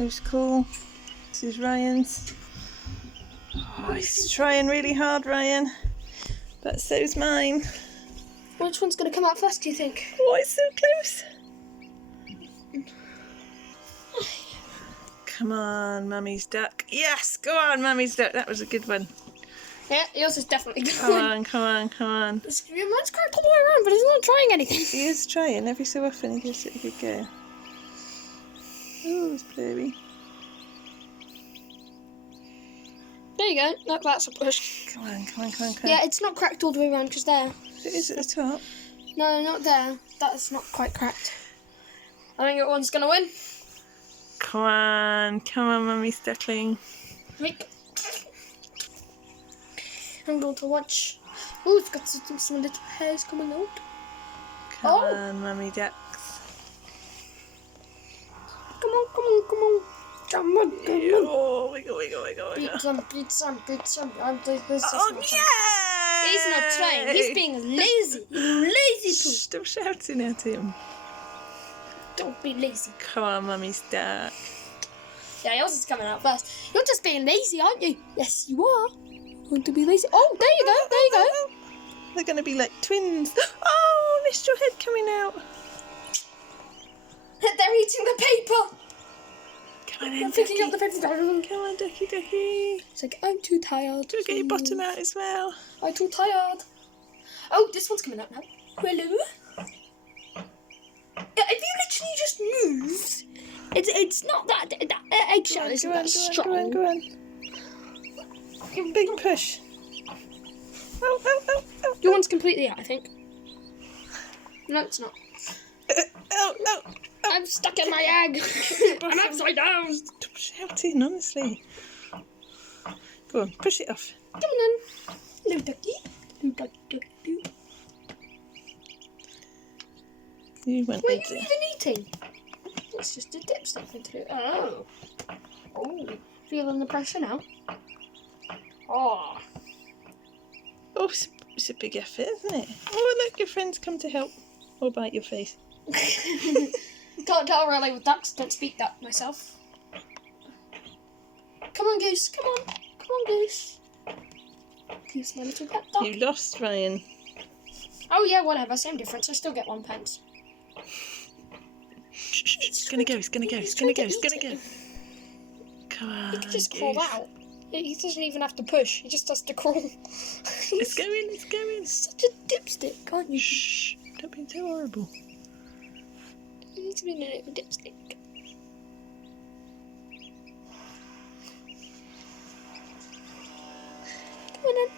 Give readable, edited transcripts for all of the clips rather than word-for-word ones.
Who's cool? This is Ryan's. Oh, he's trying really hard, Ryan. But so's mine. Which one's going to come out first, do you think? Oh, it's so close. Come on, Mummy's duck. Yes, go on, Mummy's duck. That was a good one. Yeah, yours is definitely good. Come on, come on, come on. Mine's cracked all the way around, but he's not trying anything. He is trying. Every so often he gives it a good go. Oh, it's blurry. There you go. Look, that's a push. Come on, come on, come on, come on. Yeah, it's not cracked all the way around because there. It is at the top. No, not there. That's not quite cracked. I think that one's going to win. Come on, Mummy's duckling. I'm going to watch. Oh, it's got some little hairs coming out. Come on, Mummy ducks. Come on, come on, come on. Come on, come on. Oh, wiggle, wiggle, wiggle, wiggle. Beat some. Oh, yeah! He's not trying. He's being lazy. Lazy poo. Stop shouting at him. Don't be lazy. Come on, Mummy's duck. Yeah, yours is coming out first. You're just being lazy, aren't you? Yes, you are. You want to be lazy? Oh, there you go. There you go. They're going to be like twins. Oh, missed your head coming out. They're eating the paper. Come on in, They're picking up the paper. Come on, ducky, ducky. It's like, I'm too tired. Do get your bottom out as well. I'm too tired. Oh, this one's coming out now. Hello. If you literally just moved, it's not that eggshell isn't that strong. Go on. Big push. Oh. Your one's completely out, I think. No, it's not. Oh. I'm stuck in my egg. I'm upside down. Stop shouting, honestly. Go on, push it off. Come on then. Little ducky. Little ducky. You went What are you even eating? It's just a dipstick thing to do. Oh, feeling the pressure now. Oh, it's a big effort, isn't it? Oh, look, your friends come to help. Or bite your face. Can't tell really with ducks. Don't speak that myself. Come on, Goose. Come on, Goose. Goose, my little pet duck. You lost, Ryan. Oh yeah, whatever. Same difference. I still get 1 pence. Shh. It's gonna go. Come on. He can just crawl out. He doesn't even have to push. He just has to crawl. It's going. Such a dipstick, can't you? Shh. Don't be so horrible. He's been a little dipstick. Come on in.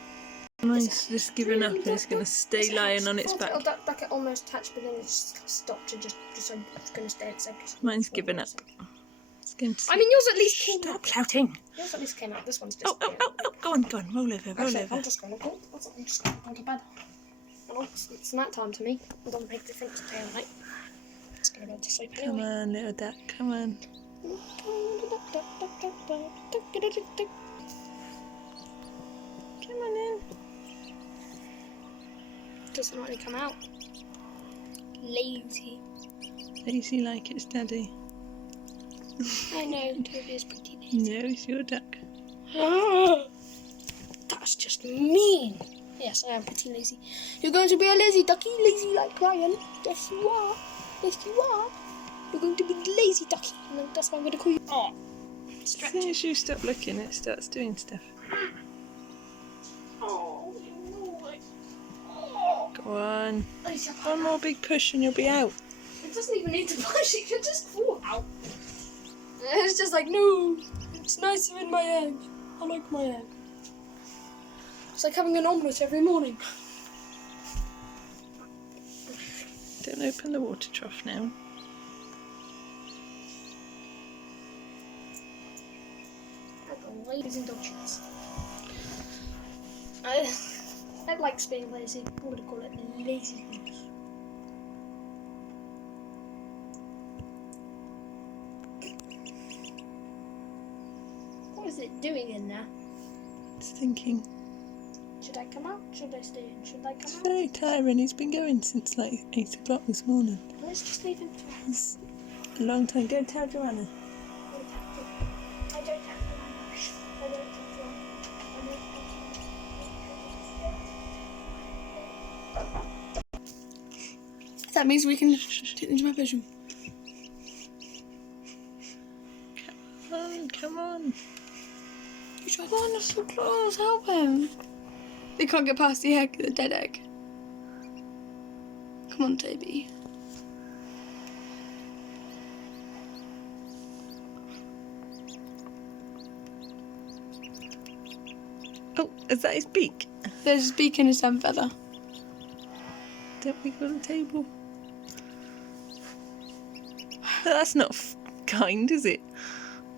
Mine's just given up and it's going to stay lying on its back. Duck it almost touched, but then it just stopped and just decided it's going to stay at its egg. Mine's given up. It's going to I mean, yours at least came out. Stop shouting. Yours at least came out. This one's just. Oh. Go on. Roll over. I'm just going to go. I'm just going to bed. It's night time to me. It doesn't make a difference to day or night. It's going to go to sleep anyway. Come on, little duck. Come on. Come on in. Doesn't really come out. Lazy. Lazy like its daddy. I know, Toby is pretty lazy. No, it's your duck. That's just mean. Yes, I am pretty lazy. You're going to be a lazy ducky, lazy like Ryan. Yes, you are. Yes, you are. You're going to be the lazy ducky. And that's why I'm going to call you. Oh, As soon as you stop looking, it starts doing stuff. Oh. Go on. One more big push and you'll be out. It doesn't even need to push. It can just fall out. It's just like, no, it's nicer in my egg. I like my egg. It's like having an omelette every morning. Don't open the water trough now. Ladies and dodgers. I like being lazy. I'm going to call it laziness. What is it doing in there? It's thinking. Should I come out? Should I stay in? Should I come It's out? very tiring. He's been going since like 8 o'clock this morning. Let's just leave him to It's a long time. Go and tell Joanna. That means we can take them to my bedroom. Come on. You try. Come on, little claws, help him. They can't get past the egg, the dead egg. Come on, Toby. Oh, is that his beak? There's his beak and his feather. Don't we go on the table? That's not kind, is it?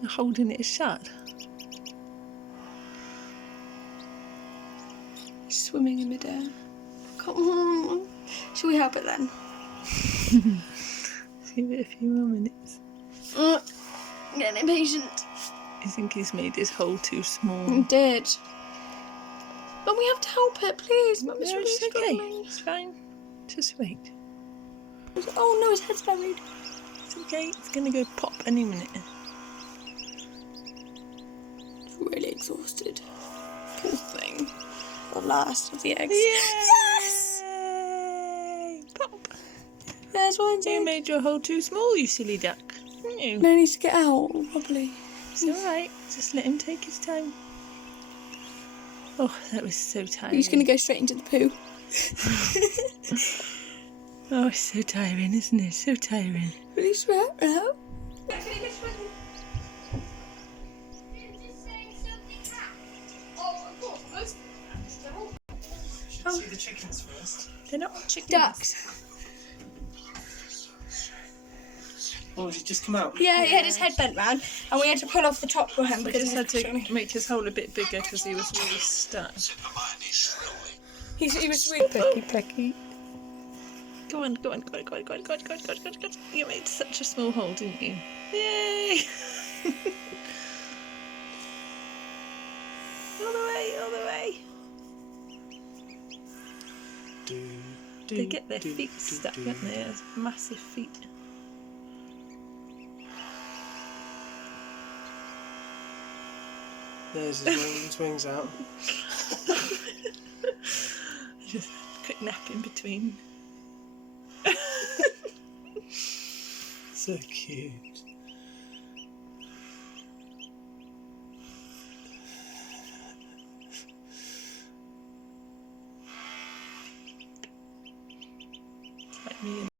You're holding it shut. Swimming in midair. Come on. Shall we help it then? Give it a few more minutes. Getting impatient. I think he's made his hole too small. He did. But we have to help it, please. Mum is No, really it's okay. struggling. It's fine. Just wait. Oh no, his head's buried. It's okay. It's gonna go pop any minute. It's really exhausted. Poor thing. The last of the eggs. Yes! Pop! There's one. You made your hole too small, you silly duck. Didn't you? No, he needs to get out, probably. It's alright. Just let him take his time. Oh, that was so tiring. He's going to go straight into the poo. Oh, it's so tiring, isn't it? So tiring. Really sweat now? See the chickens first. They're not chickens. Ducks. Oh, has he just come out? Yeah, he had his head bent round, and we had to pull off the top for him We because just had to make his hole a bit bigger because he was really stuck. he was really Pecky. Go on. You made such a small hole, didn't you? Yay! All the way. They get their feet stuck, don't they? Those massive feet. There's his wings out. Just a quick nap in between. So cute. Like me and